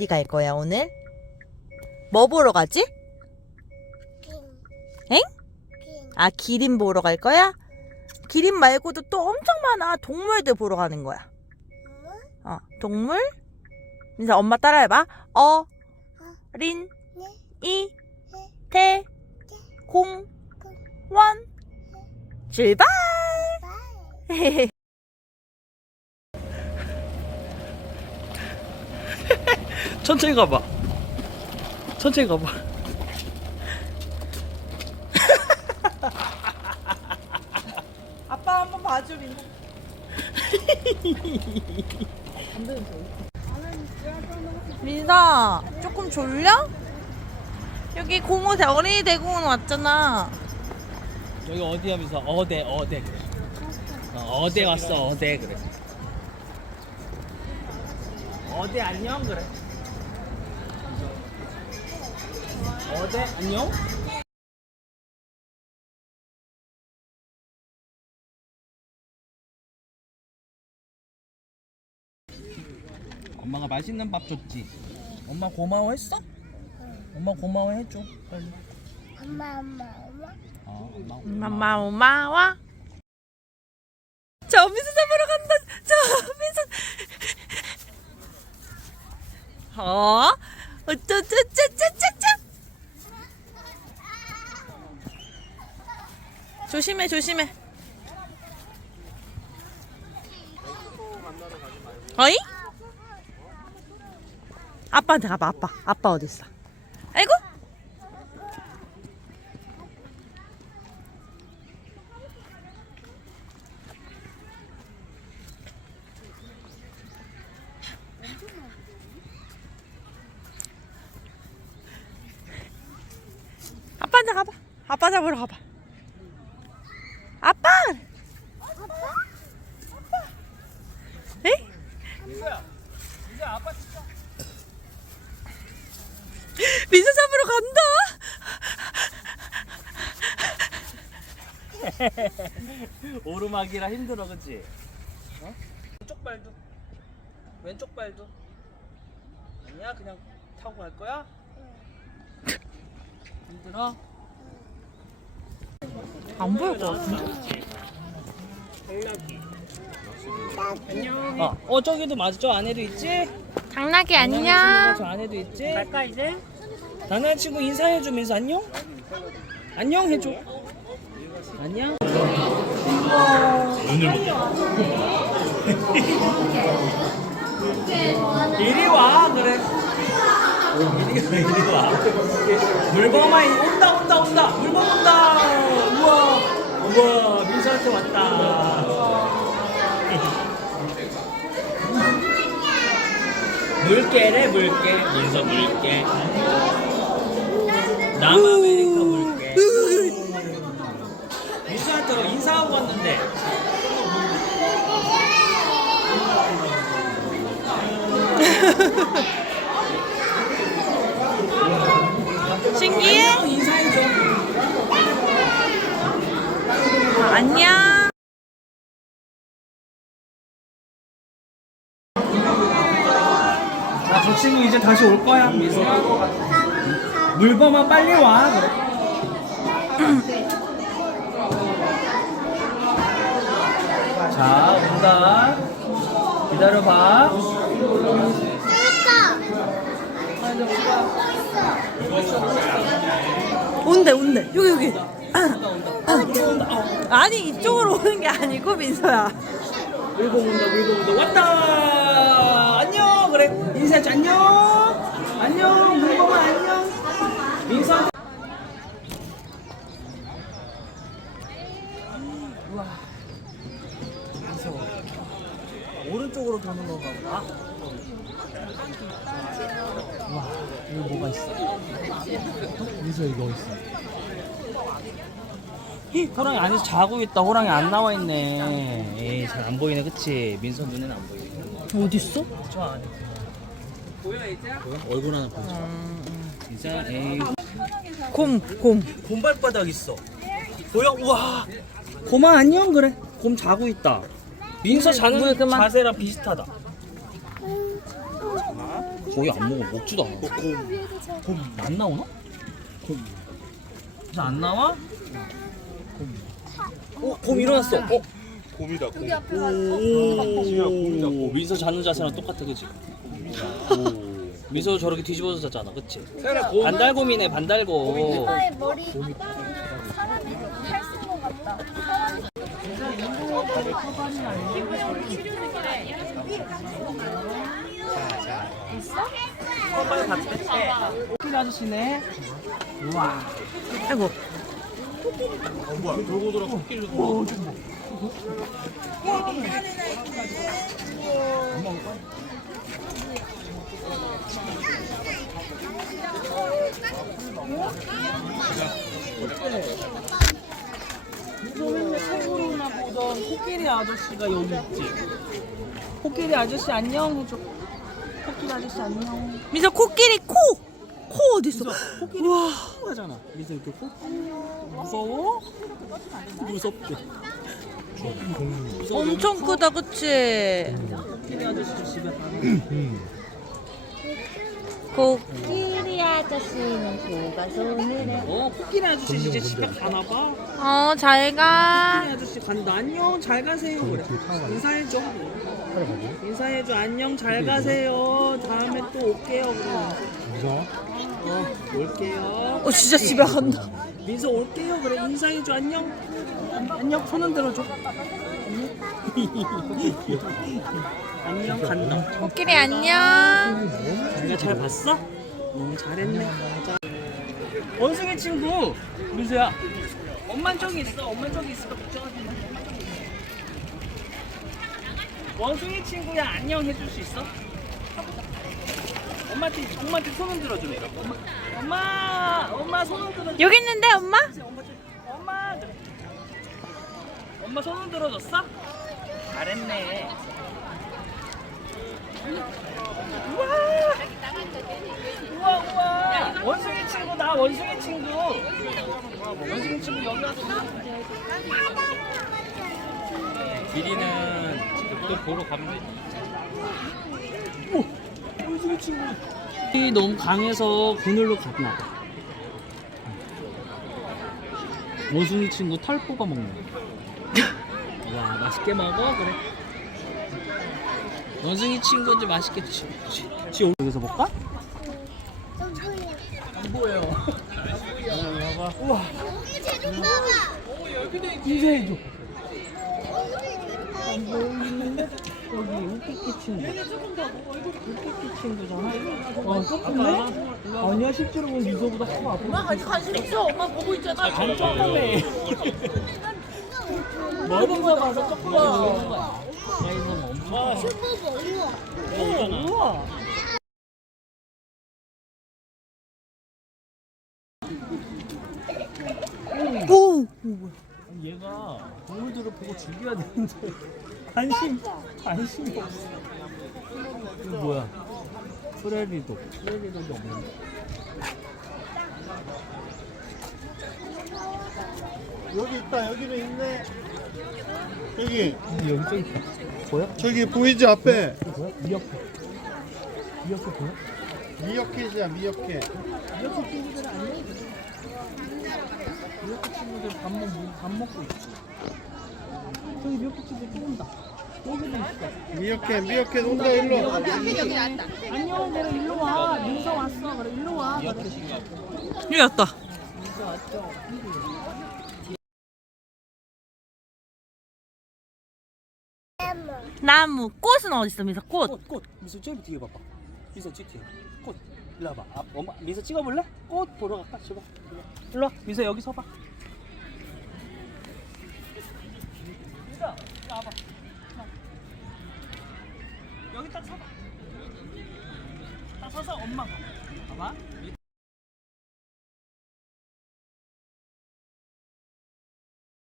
어디 갈 거야, 오늘? 뭐 보러 가지? 엥? 아, 기린 보러 갈 거야? 기린 말고도 또 엄청 많아. 동물들 보러 가는 거야. 어, 동물? 민서 엄마 따라해봐. 어, 린, 이, 태, 공, 원, 출발! 천천히 가봐. 천천히 가봐. 아빠 한번 봐줘, 린. 민서, 조금 졸려? 여기 공호대 어린이 대공원 왔잖아. 여기 어디 하면서 어대 어대 그래. 어, 어대 왔어 어대 그래. 어대 안녕 그래. 어대 안녕. 엄마가 맛있는 밥 줬지. 엄마 고마워했어? 엄마 고마워해줘 빨리. 엄마 엄마 엄마 어, 엄마 엄마, 엄마, 와. 저 민서 잡으러 간다. 저 민서. 어? 어쩌쩌쩌쩌쩌쩌. 조심해, 조심해. 어이? 아빠한테 가봐, 아빠. 아빠 어디 있어? 아빠한테 가봐. 아빠 잡으러 가봐. 아빠! 에? 민서 잡으러 간다. 오르막이라 힘들어 그치? 어? 왼쪽 발도 왼쪽 발도 아니야 그냥 타고 갈 거야? 힘들어? 안 보일 것 같은데? 어, 어 저기도 맞아 저 안에도 있지? 당나귀 저 안에도 있지? 갈까 이제? 나는 친구 인사해 주면서 안녕? 안녕 해 줘 안녕? 이리 와 그래 이리, 이리 와 물범아 온다 온다 온다 물범 온다 우와 민서한테 왔다. 물개래 물개. 민서 물개. 남아메리카 물개. 민서한테 인사하고 왔는데 안녕. 자, 저 친구 이제 다시 올 거야. 물범아 빨리 와. 자, 온다. 기다려봐. 온대 온대 여기 여기. 아 니 이쪽으로 오는 게 아니고 민서야. 물범 온다, 물범 온다. 왔다. 안녕. 그래. 인사해줘. 안녕. 안녕. 물범아 안녕. 민서한테. 우와. 무서워. 오른쪽으로 도는 건가 보다. 와, 여기 뭐가 있어? 민서 어디 있어? 히, 호랑이 안에서 자고 있다. 호랑이 안 나와 있네. 에이, 잘 안 보이네, 그치? 민서 눈에는 안 보이네. 어디 있어? 저 안에. 보여, 이제? 보여? 얼굴 하나 보여줘. 진짜, 에이. 곰 곰. 곰발바닥 있어. 보여? 우와. 곰아, 안녕? 그래. 곰 자고 있다. 민서 자는. 자세랑 비슷하다. 거의 안 먹어 먹지도 않아 곰안 나오나? 곰 진짜 안 나와? 어? 곰 일어났어 어? 곰이다 곰. 오 민서 자는 자세랑 똑같아 그치? 민서 저렇게 뒤집어서 잤잖아 그치? 반달곰이네 반달곰 엄마의 머리 사람이 탈쓴 것 같다. 코끼리 아저씨네 우와 아이고. 어, 뭐야 돌고 돌아 코끼리를 오, 요즘에 책으로나 보던 코끼리 아저씨가 여기 있지 코끼리 아저씨 안녕 해줘 코끼리 아저씨 안녕 민서 코끼리 코! 코 어딨어? 코끼리 와. 하잖아. 민서 이렇게 코. 무서워? 무섭대 엄청 크다, 그치? 코끼리 아저씨 집에 가는 코끼리 아저씨는 코가 손을 해. 어 코끼리 아저씨 이제 집에 가나 봐? 어, 잘 가. 코끼리 아저씨 간다 안녕 잘 가세요. 그래. 인사해줘. 인사해줘. 안녕 잘 가세요. 다음에 또 올게요. 그래 무서워? 어 올게요. 어, 진짜 집에 간다. 민서 올게요. 그래 인사해줘. 안녕. 안녕. 손 흔들어 줘. 안녕. 간다. 코끼리 안녕. 내가 잘 봤어? 응 잘했네. 자, 원숭이 친구 민서야. 엄만 저기 있어. 엄만 저기 있어. 걱정하지 마 원숭이 친구야. 안녕 해줄 수 있어? 엄마한테 엄마한테 손 흔들어줘 내가 엄마 엄마 엄마 손 흔들어 줘 여기 있는데, 엄마? 엄마 그래. 엄마 손 흔들어 줬어? 잘했네 우와 우와 우와 원숭이 친구 나 원숭이 친구 원숭이 친구 여기 와서 길이는 또 보러 가면 돼 오! 원숭이 친구 이 너무 강해서 그늘로 갔나 봐 원숭이 친구 털 뽑아 먹는 거. 와 맛있게 먹어 그래. 원숭이 친구들 맛있게 드시. 지 여기서 볼까? 뭐예요? 봐봐. 우와 여기 제좀 봐봐. 인사해줘. 여기 웃기기 친구. 웃기기 친구잖아. 어 조금네? 아니야 실제로 보면 미소보다 커 아파. 엄마 아직 관심 있어. 엄마 보고 있잖아. 조금해. 멀리서 봐서 조금 보이는 거야. 여기서 엄마. 봐봐. 우와. 우와. 오! 얘가 동물들을 보고 죽여야 되는데 관심 관심이 없어. 이거 뭐야? 프레리도 프레리도도 없는데. 여기 있다 여기는 있네 여기 여기 저 있다. 보여? 저기 보이지 앞에 이거 보여? 미역해. 미역해 보여? 미어캣이야 미어캣 미역해 친구들 안녕. 미역해 친구들 밥, 먹, 밥 먹고 있지. 저기 미역해 친구들 또 온다. 여기도 있어. 미어캣 미어캣 온다 일로 안녕, 내가 일로 와. 민서 왔어. 그래, 일로 와. 그래. 여기 왔다. 민서 왔죠. 나무. 꽃은 어딨어, 민서? 꽃. 꽃, 꽃. 미소 저기 뒤에 봐봐. 미소 저 뒤에. 꽃. 일로 와봐. 아, 엄마, 미소 찍어볼래? 꽃 보러 갈까? 줘봐. 일로 와. 미소 여기 서봐. 미소, 일로 와봐. 여기 딱 서봐. 딱 서서 엄마 봐. 봐봐.